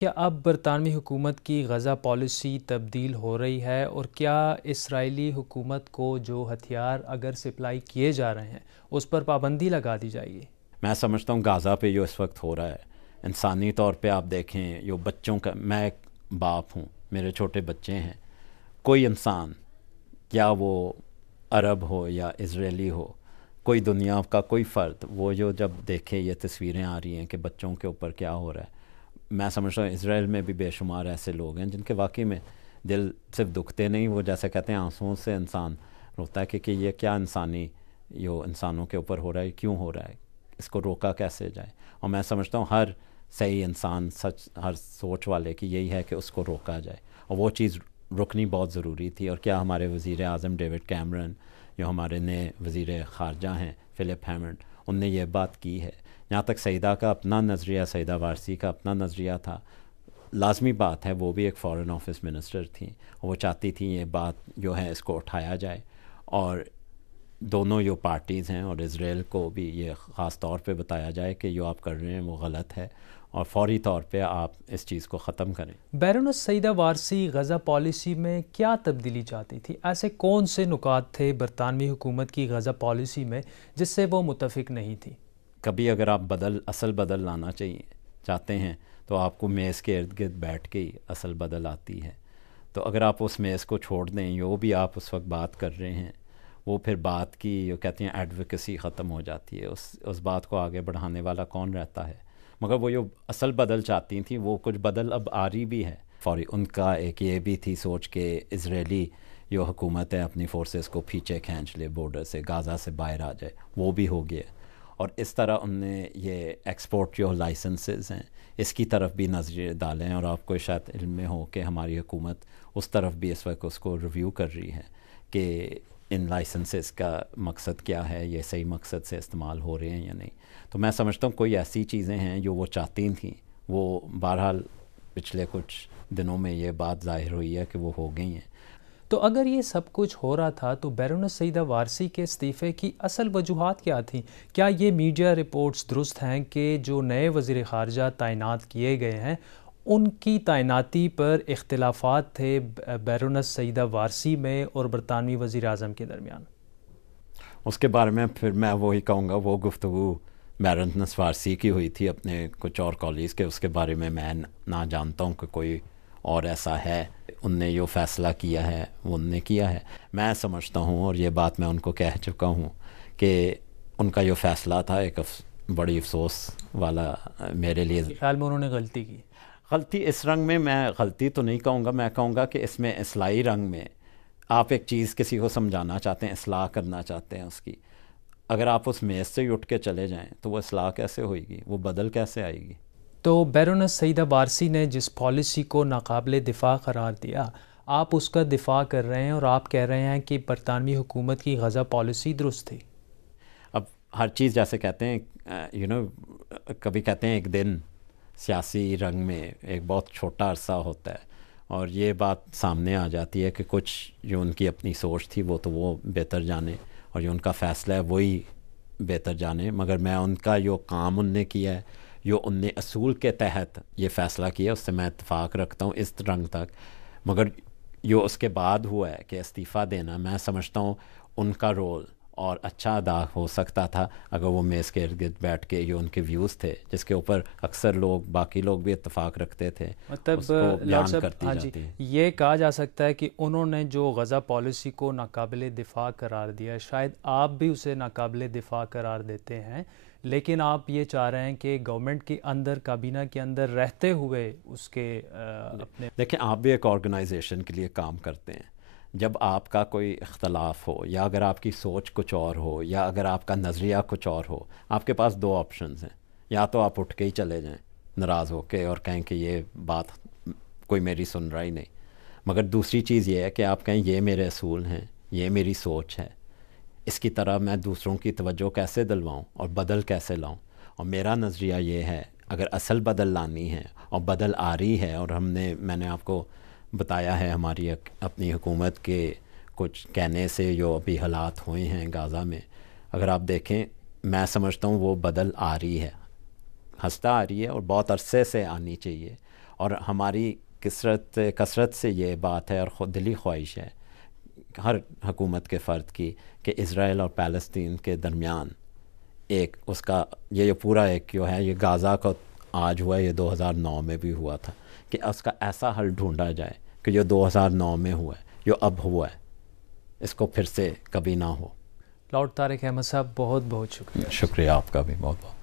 کیا اب برطانوی حکومت کی غزہ پالیسی تبدیل ہو رہی ہے، اور کیا اسرائیلی حکومت کو جو ہتھیار اگر سپلائی کیے جا رہے ہیں اس پر پابندی لگا دی جائے گی؟ میں سمجھتا ہوں غازہ پہ جو اس وقت ہو رہا ہے، انسانی طور پہ آپ دیکھیں جو بچوں کا، میں ایک باپ ہوں، میرے چھوٹے بچے ہیں، کوئی انسان، کیا وہ عرب ہو یا اسرائیلی ہو، کوئی دنیا کا کوئی فرد، وہ جو جب دیکھے یہ تصویریں آ رہی ہیں کہ بچوں کے اوپر کیا ہو رہا ہے، میں سمجھتا ہوں اسرائیل میں بھی بے شمار ایسے لوگ ہیں جن کے واقعی میں دل صرف دکھتے نہیں، وہ جیسے کہتے ہیں آنسوؤں سے انسان روتا ہے کہ یہ کیا انسانی جو انسانوں کے اوپر ہو رہا ہے، کیوں ہو رہا ہے، اس کو روکا کیسے جائے۔ اور میں سمجھتا ہوں ہر صحیح انسان، ہر سوچ والے کی یہی ہے کہ اس کو روکا جائے، اور وہ چیز رکنی بہت ضروری تھی۔ اور کیا ہمارے وزیر اعظم ڈیوڈ کیمرن، جو ہمارے نئے وزیر خارجہ ہیں فلپ ہیمنڈ، ان نے یہ بات کی ہے۔ جہاں تک سعیدہ کا اپنا نظریہ، سعیدہ وارثی کا اپنا نظریہ تھا، لازمی بات ہے، وہ بھی ایک فارن آفس منسٹر تھیں، وہ چاہتی تھیں یہ بات جو ہے اس کو اٹھایا جائے، اور دونوں جو پارٹیز ہیں اور اسرائیل کو بھی یہ خاص طور پہ بتایا جائے کہ جو آپ کر رہے ہیں وہ غلط ہے، اور فوری طور پہ آپ اس چیز کو ختم کریں۔ بیرونس سعیدہ وارثی غزہ پالیسی میں کیا تبدیلی چاہتی تھی؟ ایسے کون سے نکات تھے برطانوی حکومت کی غزہ پالیسی میں جس سے وہ متفق نہیں تھی؟ کبھی اگر آپ اصل بدل لانا چاہتے ہیں تو آپ کو میز کے ارد گرد بیٹھ کے ہی اصل بدل آتی ہے۔ تو اگر آپ اس میز کو چھوڑ دیں، جو بھی آپ اس وقت بات کر رہے ہیں، وہ پھر بات کی جو کہتے ہیں ایڈوکیسی ختم ہو جاتی ہے، اس بات کو آگے بڑھانے والا کون رہتا ہے؟ مگر وہ جو اصل بدل چاہتی تھیں، وہ کچھ بدل اب آ رہی بھی ہے فوری۔ ان کا ایک یہ بھی تھی سوچ کہ اسرائیلی جو حکومت ہے اپنی فورسز کو پیچھے کھینچ لے، بارڈر سے، غازہ سے باہر آ جائے، وہ بھی ہو گیا۔ اور اس طرح ان نے یہ ایکسپورٹ جو لائسنسز ہیں اس کی طرف بھی نظر ڈالیں، اور آپ کو شاید علم میں ہو کہ ہماری حکومت اس طرف بھی اس وقت اس کو ریویو کر رہی ہے کہ ان لائسنسز کا مقصد کیا ہے، یہ صحیح مقصد سے استعمال ہو رہے ہیں یا نہیں۔ تو میں سمجھتا ہوں کوئی ایسی چیزیں ہیں جو وہ چاہتی تھیں، وہ بہرحال پچھلے کچھ دنوں میں یہ بات ظاہر ہوئی ہے کہ وہ ہو گئی ہیں۔ تو اگر یہ سب کچھ ہو رہا تھا تو بیرونس سعیدہ وارثی کے استعفے کی اصل وجوہات کیا تھیں؟ کیا یہ میڈیا رپورٹس درست ہیں کہ جو نئے وزیر خارجہ تعینات کیے گئے ہیں ان کی تعیناتی پر اختلافات تھے بیرونس سعیدہ وارثی میں اور برطانوی وزیر اعظم کے درمیان؟ اس کے بارے میں پھر میں وہی کہوں گا، وہ گفتگو بیرونس وارثی کی ہوئی تھی اپنے کچھ اور کالجز کے، اس کے بارے میں نہ جانتا ہوں کہ کوئی اور ایسا ہے۔ ان نے جو فیصلہ کیا ہے وہ ان نے کیا ہے۔ میں سمجھتا ہوں، اور یہ بات میں ان کو کہہ چکا ہوں، کہ ان کا جو فیصلہ تھا ایک بڑی افسوس والا میرے لیے۔ خیال میں انہوں نے غلطی کی؟ غلطی اس رنگ میں غلطی تو نہیں کہوں گا، میں کہوں گا کہ اس میں اصلاحی رنگ میں آپ ایک چیز کسی کو سمجھانا چاہتے ہیں، اصلاح کرنا چاہتے ہیں اس کی، اگر آپ اس میز سے ہی اٹھ کے چلے جائیں تو وہ اصلاح کیسے ہوئے گی، وہ بدل کیسے آئے گی؟ تو بیرونس سعیدہ وارثی نے جس پالیسی کو ناقابل دفاع قرار دیا، آپ اس کا دفاع کر رہے ہیں اور آپ کہہ رہے ہیں کہ برطانوی حکومت کی غزہ پالیسی درست تھی۔ اب ہر چیز جیسے کہتے ہیں کبھی کہتے ہیں ایک دن سیاسی رنگ میں ایک بہت چھوٹا عرصہ ہوتا ہے، اور یہ بات سامنے آ جاتی ہے کہ کچھ جو ان کی اپنی سوچ تھی وہ بہتر جانے، اور جو ان کا فیصلہ ہے وہی بہتر جانے۔ مگر میں ان کا جو کام ان نے کیا ہے، جو ان نے اصول کے تحت یہ فیصلہ کیا، اس سے میں اتفاق رکھتا ہوں اس رنگ تک۔ مگر جو اس کے بعد ہوا ہے کہ استعفیٰ دینا، میں سمجھتا ہوں ان کا رول اور اچھا ادا ہو سکتا تھا اگر وہ میز کے ارد گرد بیٹھ کے جو ان کے ویوز تھے، جس کے اوپر اکثر باقی لوگ بھی اتفاق رکھتے تھے، مطلب اس کو لارڈ بیان صاحب، کرتی ہاں جی، جاتی۔ یہ کہا جا سکتا ہے کہ انہوں نے جو غزہ پالیسی کو ناقابل دفاع قرار دیا ہے، شاید آپ بھی اسے ناقابل دفاع قرار دیتے ہیں، لیکن آپ یہ چاہ رہے ہیں کہ گورنمنٹ کے اندر، کابینہ کے اندر رہتے ہوئے اس کے اپنے… دیکھیں، آپ بھی ایک آرگنائزیشن کے لیے کام کرتے ہیں، جب آپ کا کوئی اختلاف ہو، یا اگر آپ کی سوچ کچھ اور ہو، یا اگر آپ کا نظریہ کچھ اور ہو، آپ کے پاس دو آپشنز ہیں، یا تو آپ اٹھ کے ہی چلے جائیں ناراض ہو کے اور کہیں کہ یہ بات کوئی میری سن رہا ہی نہیں، مگر دوسری چیز یہ ہے کہ آپ کہیں یہ میرے اصول ہیں، یہ میری سوچ ہے، اس کی طرح میں دوسروں کی توجہ کیسے دلواؤں اور بدل کیسے لاؤں۔ اور میرا نظریہ یہ ہے، اگر اصل بدل لانی ہے اور بدل آ رہی ہے، اور میں نے آپ کو بتایا ہے ہماری اپنی حکومت کے کچھ کہنے سے جو ابھی حالات ہوئے ہیں غازہ میں، اگر آپ دیکھیں، میں سمجھتا ہوں وہ بدل آ رہی ہے، ہنستا آ رہی ہے، اور بہت عرصے سے آنی چاہیے۔ اور ہماری کثرت سے یہ بات ہے اور خود دلی خواہش ہے ہر حکومت کے فرد کی کہ اسرائیل اور پیلسطین کے درمیان ایک اس کا یہ پورا ایک جو ہے یہ غازہ کا آج ہوا ہے، یہ 2009 میں بھی ہوا تھا، کہ اس کا ایسا حل ڈھونڈا جائے کہ جو 2009 میں ہوا ہے، جو اب ہوا ہے، اس کو پھر سے کبھی نہ ہو۔ لارڈ طارق احمد صاحب، بہت بہت شکریہ۔ شکریہ آپ کا بھی بہت بہت۔